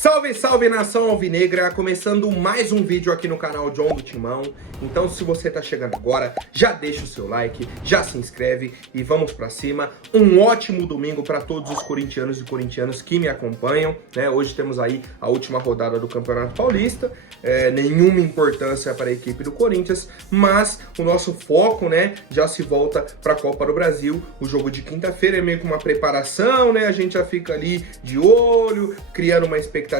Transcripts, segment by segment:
Salve, salve nação alvinegra, começando mais um vídeo aqui no canal John do Timão. Então se você tá chegando agora, já deixa o seu like, já se inscreve e vamos pra cima. Um ótimo domingo para todos os corintianos e corintianas que me acompanham, né? Hoje temos aí a última rodada do Campeonato Paulista, nenhuma importância para a equipe do Corinthians, mas o nosso foco, né, já se volta para a Copa do Brasil. O jogo de quinta-feira é meio que uma preparação, né? A gente já fica ali de olho, criando uma expectativa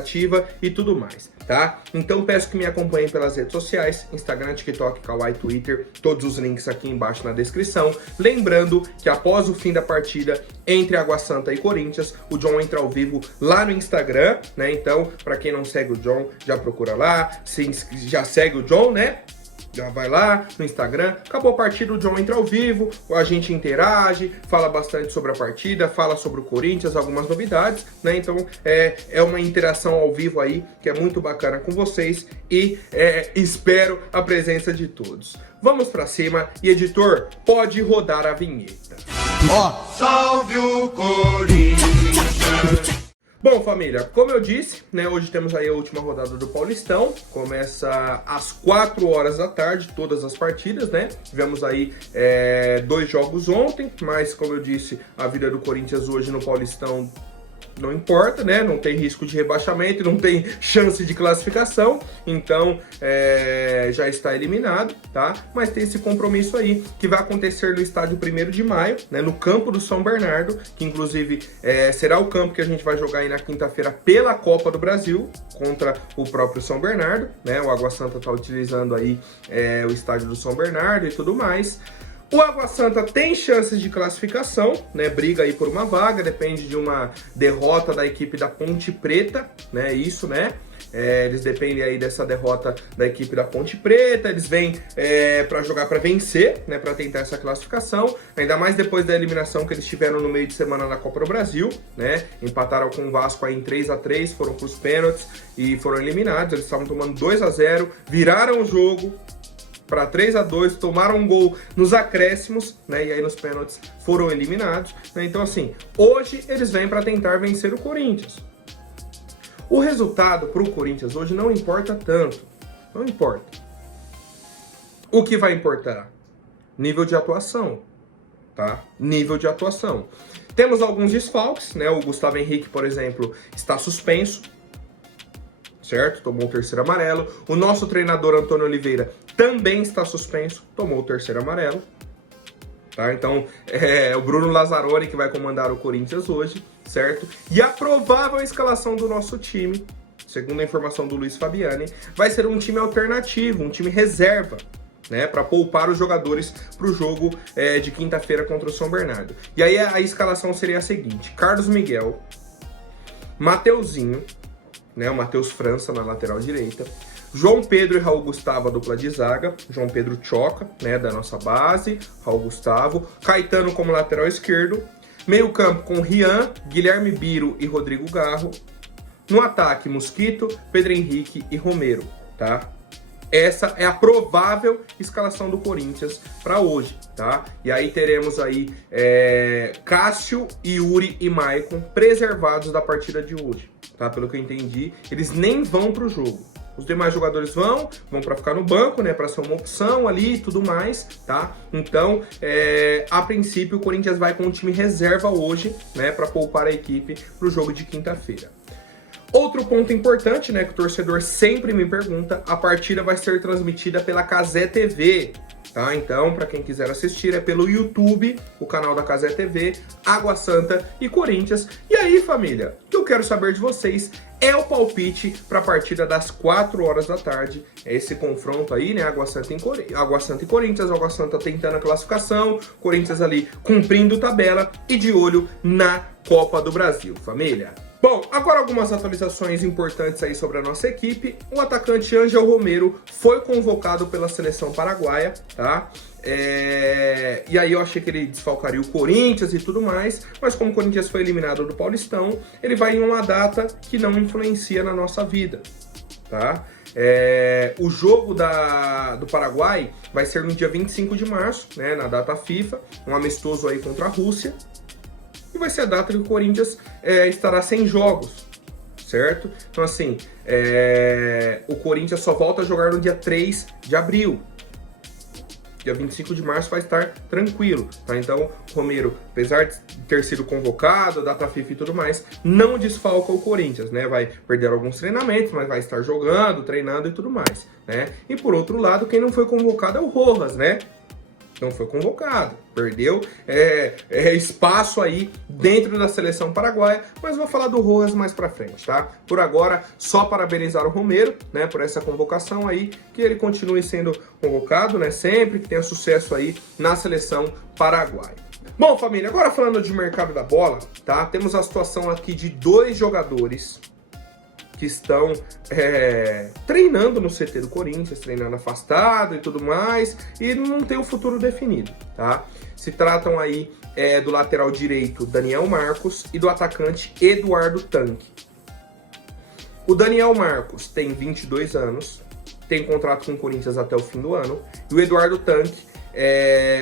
e tudo mais, tá? Então peço que me acompanhem pelas redes sociais, Instagram, TikTok, Kawaii, Twitter, todos os links aqui embaixo na descrição. Lembrando que após o fim da partida entre Água Santa e Corinthians, o John entra ao vivo lá no Instagram, né? Então, para quem não segue o John, já procura lá, já segue o John, né? Já vai lá no Instagram, acabou a partida, o John entra ao vivo, a gente interage, fala bastante sobre a partida, fala sobre o Corinthians, algumas novidades, né? Então é uma interação ao vivo aí que é muito bacana com vocês e espero a presença de todos. Vamos pra cima e, editor, pode rodar a vinheta. Salve o Corinthians! Bom, família, como eu disse, né, hoje temos aí a última rodada do Paulistão, começa às 4 horas da tarde, todas as partidas, né, tivemos aí 2 jogos ontem, mas como eu disse, a vida do Corinthians hoje no Paulistão não importa, né? Não tem risco de rebaixamento, não tem chance de classificação, então já está eliminado, tá? Mas tem esse compromisso aí, que vai acontecer no estádio 1º de maio, né? No campo do São Bernardo, que inclusive será o campo que a gente vai jogar aí na quinta-feira pela Copa do Brasil, contra o próprio São Bernardo, né? O Água Santa está utilizando aí o estádio do São Bernardo e tudo mais. O Água Santa tem chances de classificação, né? Briga aí por uma vaga, depende de uma derrota da equipe da Ponte Preta, né? Isso, né? Eles dependem aí dessa derrota da equipe da Ponte Preta, eles vêm para jogar para vencer, né? Para tentar essa classificação, ainda mais depois da eliminação que eles tiveram no meio de semana na Copa do Brasil, né? Empataram com o Vasco aí em 3-3, foram para os pênaltis e foram eliminados. Eles estavam tomando 2-0, viraram o jogo para 3-2, tomaram um gol nos acréscimos, né? E aí nos pênaltis foram eliminados, né? Então assim, hoje eles vêm para tentar vencer o Corinthians. O resultado para o Corinthians hoje não importa tanto, não importa. O que vai importar? Nível de atuação, tá? Nível de atuação. Temos alguns desfalques, né? O Gustavo Henrique, por exemplo, está suspenso, certo? Tomou o 3º amarelo. O nosso treinador Antônio Oliveira também está suspenso, tomou o 3º amarelo. Tá? Então, é o Bruno Lazzaroni que vai comandar o Corinthians hoje, certo? E a provável escalação do nosso time, segundo a informação do Luiz Fabiani, vai ser um time alternativo, um time reserva, né, para poupar os jogadores para o jogo de quinta-feira contra o São Bernardo. E aí a escalação seria a seguinte: Carlos Miguel, Mateuzinho, né, o Matheus França na lateral direita, João Pedro e Raul Gustavo, a dupla de zaga, João Pedro Choca, né, da nossa base, Raul Gustavo, Caetano como lateral esquerdo, meio campo com Rian, Guilherme Biro e Rodrigo Garro, no ataque Mosquito, Pedro Henrique e Romero, tá? Essa é a provável escalação do Corinthians para hoje, tá? E aí teremos aí Cássio, Yuri e Maicon preservados da partida de hoje, tá? Pelo que eu entendi, eles nem vão para o jogo. Os demais jogadores vão para ficar no banco, né? Para ser uma opção ali e tudo mais, tá? Então, a princípio, o Corinthians vai com o time reserva hoje, né? Para poupar a equipe para o jogo de quinta-feira. Outro ponto importante, né, que o torcedor sempre me pergunta, a partida vai ser transmitida pela Cazé TV, tá? Então, para quem quiser assistir, é pelo YouTube, o canal da Cazé TV, Água Santa e Corinthians. E aí, família, o que eu quero saber de vocês é o palpite para a partida das 4 horas da tarde. É esse confronto aí, né, Água Santa e Corinthians, Água Santa tentando a classificação, Corinthians ali cumprindo tabela e de olho na Copa do Brasil, família. Bom, agora algumas atualizações importantes aí sobre a nossa equipe. O atacante Ângel Romero foi convocado pela seleção paraguaia, tá? E aí eu achei que ele desfalcaria o Corinthians e tudo mais, mas como o Corinthians foi eliminado do Paulistão, ele vai em uma data que não influencia na nossa vida, tá? O jogo do Paraguai vai ser no dia 25 de março, né, na data FIFA, um amistoso aí contra a Rússia. E vai ser a data que o Corinthians estará sem jogos, certo? Então assim, o Corinthians só volta a jogar no dia 3 de abril. Dia 25 de março vai estar tranquilo, tá? Então, Romero, apesar de ter sido convocado, data FIFA e tudo mais, não desfalca o Corinthians, né? Vai perder alguns treinamentos, mas vai estar jogando, treinando e tudo mais, né? E por outro lado, quem não foi convocado é o Rojas, né? Não foi convocado, perdeu espaço aí dentro da seleção paraguaia, mas vou falar do Rojas mais pra frente, tá? Por agora, só parabenizar o Romero, né, por essa convocação aí, que ele continue sendo convocado, né, sempre que tenha sucesso aí na seleção paraguaia. Bom, família, agora falando de mercado da bola, tá? Temos a situação aqui de 2 jogadores que estão treinando no CT do Corinthians, treinando afastado e tudo mais, e não tem o futuro definido, tá? Se tratam aí do lateral direito Daniel Marcos e do atacante Eduardo Tanque. O Daniel Marcos tem 22 anos, tem contrato com o Corinthians até o fim do ano, e o Eduardo Tanque,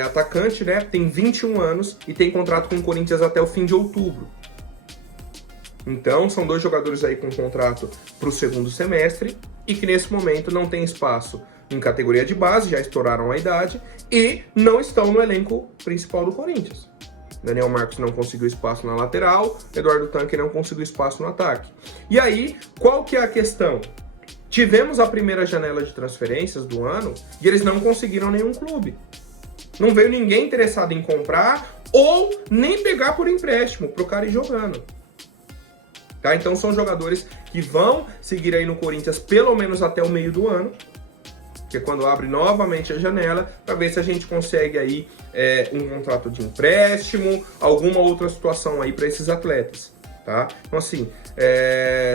atacante, né, tem 21 anos e tem contrato com o Corinthians até o fim de outubro. Então, são 2 jogadores aí com contrato para o segundo semestre e que nesse momento não tem espaço em categoria de base, já estouraram a idade e não estão no elenco principal do Corinthians. Daniel Marcos não conseguiu espaço na lateral, Eduardo Tanque não conseguiu espaço no ataque. E aí, qual que é a questão? Tivemos a primeira janela de transferências do ano e eles não conseguiram nenhum clube. Não veio ninguém interessado em comprar ou nem pegar por empréstimo para o cara ir jogando. Tá? Então são jogadores que vão seguir aí no Corinthians pelo menos até o meio do ano, que é quando abre novamente a janela, para ver se a gente consegue aí um contrato de empréstimo, alguma outra situação aí para esses atletas, tá? Então assim,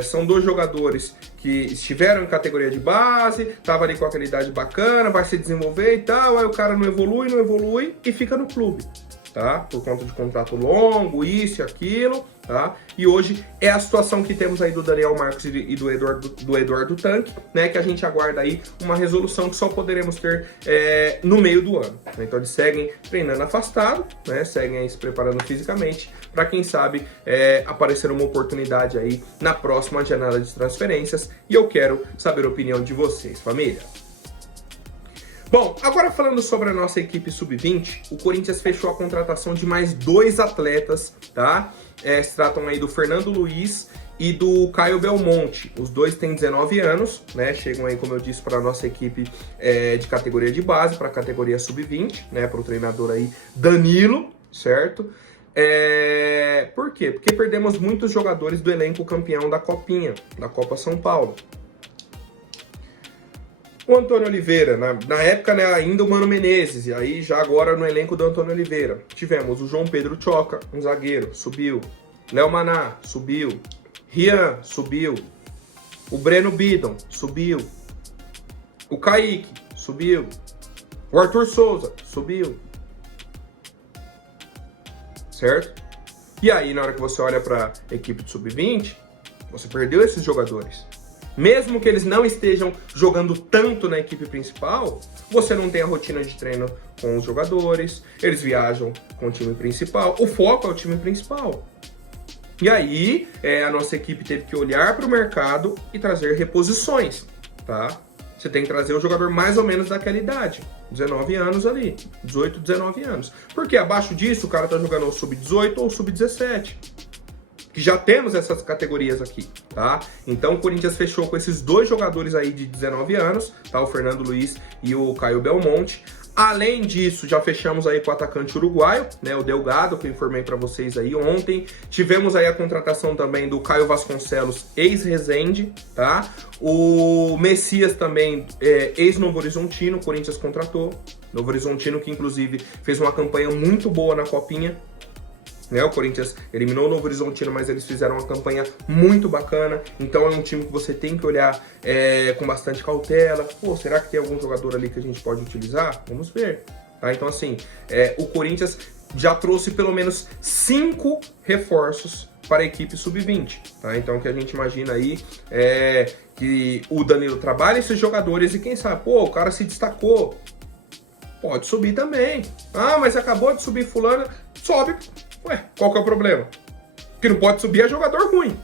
são 2 jogadores que estiveram em categoria de base, tava ali com aquela idade bacana, vai se desenvolver e tal, aí o cara não evolui e fica no clube, tá? Por conta de contrato longo, isso e aquilo, tá? E hoje é a situação que temos aí do Daniel Marcos e do Eduardo Tanque, né? Que a gente aguarda aí uma resolução que só poderemos ter no meio do ano. Então eles seguem treinando afastado, né? Seguem aí se preparando fisicamente para quem sabe aparecer uma oportunidade aí na próxima janela de transferências. E eu quero saber a opinião de vocês, família. Bom, agora falando sobre a nossa equipe sub-20, o Corinthians fechou a contratação de mais 2 atletas, tá? Se tratam aí do Fernando Luiz e do Caio Belmonte. Os 2 têm 19 anos, né? Chegam aí, como eu disse, para a nossa equipe de categoria de base, para a categoria sub-20, né? Para o treinador aí Danilo, certo? Por quê? Porque perdemos muitos jogadores do elenco campeão da Copinha, da Copa São Paulo. O Antônio Oliveira, na época, né, ainda o Mano Menezes, e aí já agora no elenco do Antônio Oliveira. Tivemos o João Pedro Choca, um zagueiro, subiu. Léo Maná, subiu. Rian, subiu. O Breno Bidon, subiu. O Kaique, subiu. O Arthur Souza, subiu. Certo? E aí, na hora que você olha para a equipe de sub-20, você perdeu esses jogadores. Mesmo que eles não estejam jogando tanto na equipe principal, você não tem a rotina de treino com os jogadores, eles viajam com o time principal, o foco é o time principal. E aí, a nossa equipe teve que olhar para o mercado e trazer reposições, tá? Você tem que trazer o jogador mais ou menos daquela idade, 19 anos ali, 18, 19 anos. Porque abaixo disso, o cara tá jogando ou sub-18 ou sub-17. Que já temos essas categorias aqui, tá? Então o Corinthians fechou com esses 2 jogadores aí de 19 anos, tá? O Fernando Luiz e o Caio Belmonte. Além disso, já fechamos aí com o atacante uruguaio, né? O Delgado, que eu informei para vocês aí ontem. Tivemos aí a contratação também do Caio Vasconcelos, ex-Resende, tá? O Messias também, ex-Novo Horizontino, o Corinthians contratou. Novo Horizontino que inclusive fez uma campanha muito boa na Copinha. O Corinthians eliminou o Novo Horizontino, mas eles fizeram uma campanha muito bacana. Então é um time que você tem que olhar com bastante cautela. Pô, será que tem algum jogador ali que a gente pode utilizar? Vamos ver. Tá? Então assim, o Corinthians já trouxe pelo menos 5 reforços para a equipe sub-20. Tá? Então o que a gente imagina aí é que o Danilo trabalha esses jogadores e quem sabe, pô, o cara se destacou. Pode subir também. Ah, mas acabou de subir fulano, sobe. Ué, qual que é o problema? Que não pode subir é jogador ruim.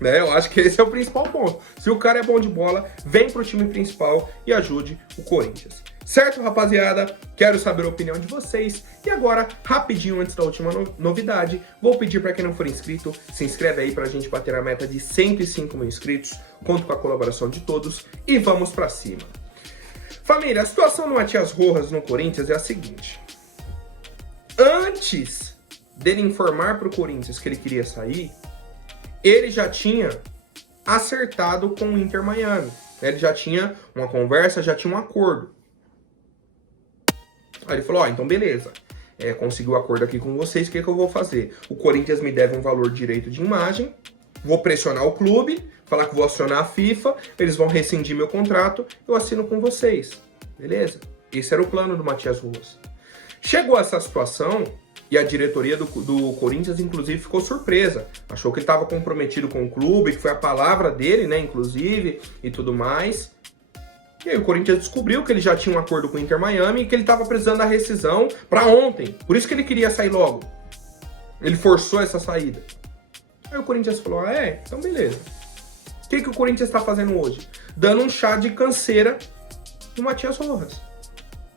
né? Eu acho que esse é o principal ponto. Se o cara é bom de bola, vem pro time principal e ajude o Corinthians. Certo, rapaziada? Quero saber a opinião de vocês. E agora, rapidinho, antes da última novidade, vou pedir para quem não for inscrito, se inscreve aí pra gente bater a meta de 105 mil inscritos. Conto com a colaboração de todos e vamos pra cima. Família, a situação do Matias Rojas no Corinthians é a seguinte. Antes dele informar pro Corinthians que ele queria sair, ele já tinha acertado com o Inter Miami. Ele já tinha uma conversa, já tinha um acordo. Aí ele falou, então beleza, consegui o acordo aqui com vocês, o que eu vou fazer? O Corinthians me deve um valor de direito de imagem, vou pressionar o clube, falar que vou acionar a FIFA, eles vão rescindir meu contrato, eu assino com vocês, beleza? Esse era o plano do Matias Rojas. Chegou essa situação e a diretoria do Corinthians, inclusive, ficou surpresa. Achou que ele estava comprometido com o clube, que foi a palavra dele, né, inclusive, e tudo mais. E aí o Corinthians descobriu que ele já tinha um acordo com o Inter Miami e que ele estava precisando da rescisão para ontem. Por isso que ele queria sair logo. Ele forçou essa saída. Aí o Corinthians falou, então beleza. O que o Corinthians está fazendo hoje? Dando um chá de canseira no Matias Rojas.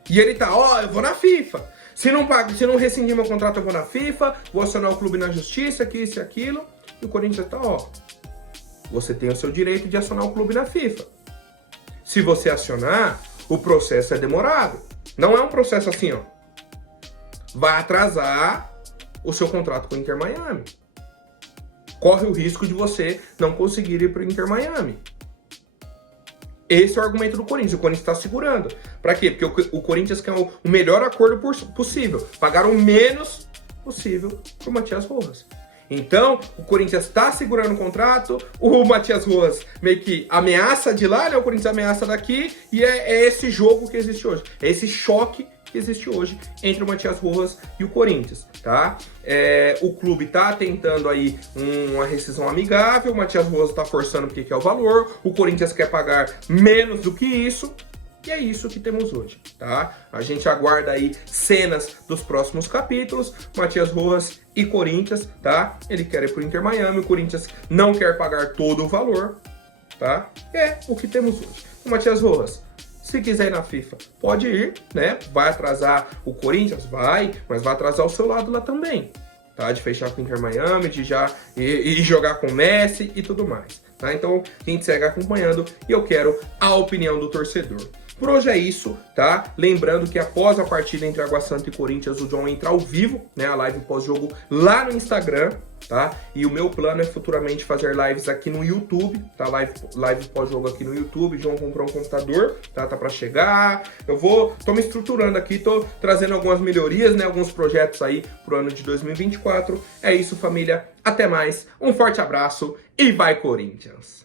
E ele tá, eu vou na FIFA. Se não rescindir meu contrato, eu vou na FIFA, vou acionar o clube na justiça, que isso e aquilo. E o Corinthians tá, você tem o seu direito de acionar o clube na FIFA. Se você acionar, o processo é demorado. Não é um processo assim, vai atrasar o seu contrato com o Inter Miami. Corre o risco de você não conseguir ir para o Inter Miami. Esse é o argumento do Corinthians. O Corinthians está segurando. Para quê? Porque o Corinthians quer o melhor acordo possível. Pagar o menos possível para o Matias Rojas. Então, o Corinthians está segurando o contrato, o Matias Rojas meio que ameaça de lá, né? O Corinthians ameaça daqui, e é esse jogo que existe hoje. É esse choque que existe hoje entre o Matias Rojas e o Corinthians, tá? O clube tá tentando aí uma rescisão amigável, o Matias Rojas tá forçando porque quer o valor, o Corinthians quer pagar menos do que isso, e é isso que temos hoje, tá? A gente aguarda aí cenas dos próximos capítulos, Matias Rojas e Corinthians, tá? Ele quer ir pro Inter Miami, o Corinthians não quer pagar todo o valor, tá? É o que temos hoje. O Matias Rojas, se quiser ir na FIFA, pode ir, né? Vai atrasar o Corinthians? Vai, mas vai atrasar o seu lado lá também, tá? De fechar com o Inter Miami, de já ir jogar com o Messi e tudo mais, tá? Então, a gente segue acompanhando e eu quero a opinião do torcedor. Por hoje é isso, tá? Lembrando que após a partida entre Água Santa e Corinthians, o John entra ao vivo, né? A live pós-jogo lá no Instagram, tá? E o meu plano é futuramente fazer lives aqui no YouTube, tá? Live pós-jogo aqui no YouTube. O João comprou um computador, tá? Tá pra chegar. Tô me estruturando aqui, tô trazendo algumas melhorias, né? Alguns projetos aí pro ano de 2024. É isso, família. Até mais. Um forte abraço e vai, Corinthians!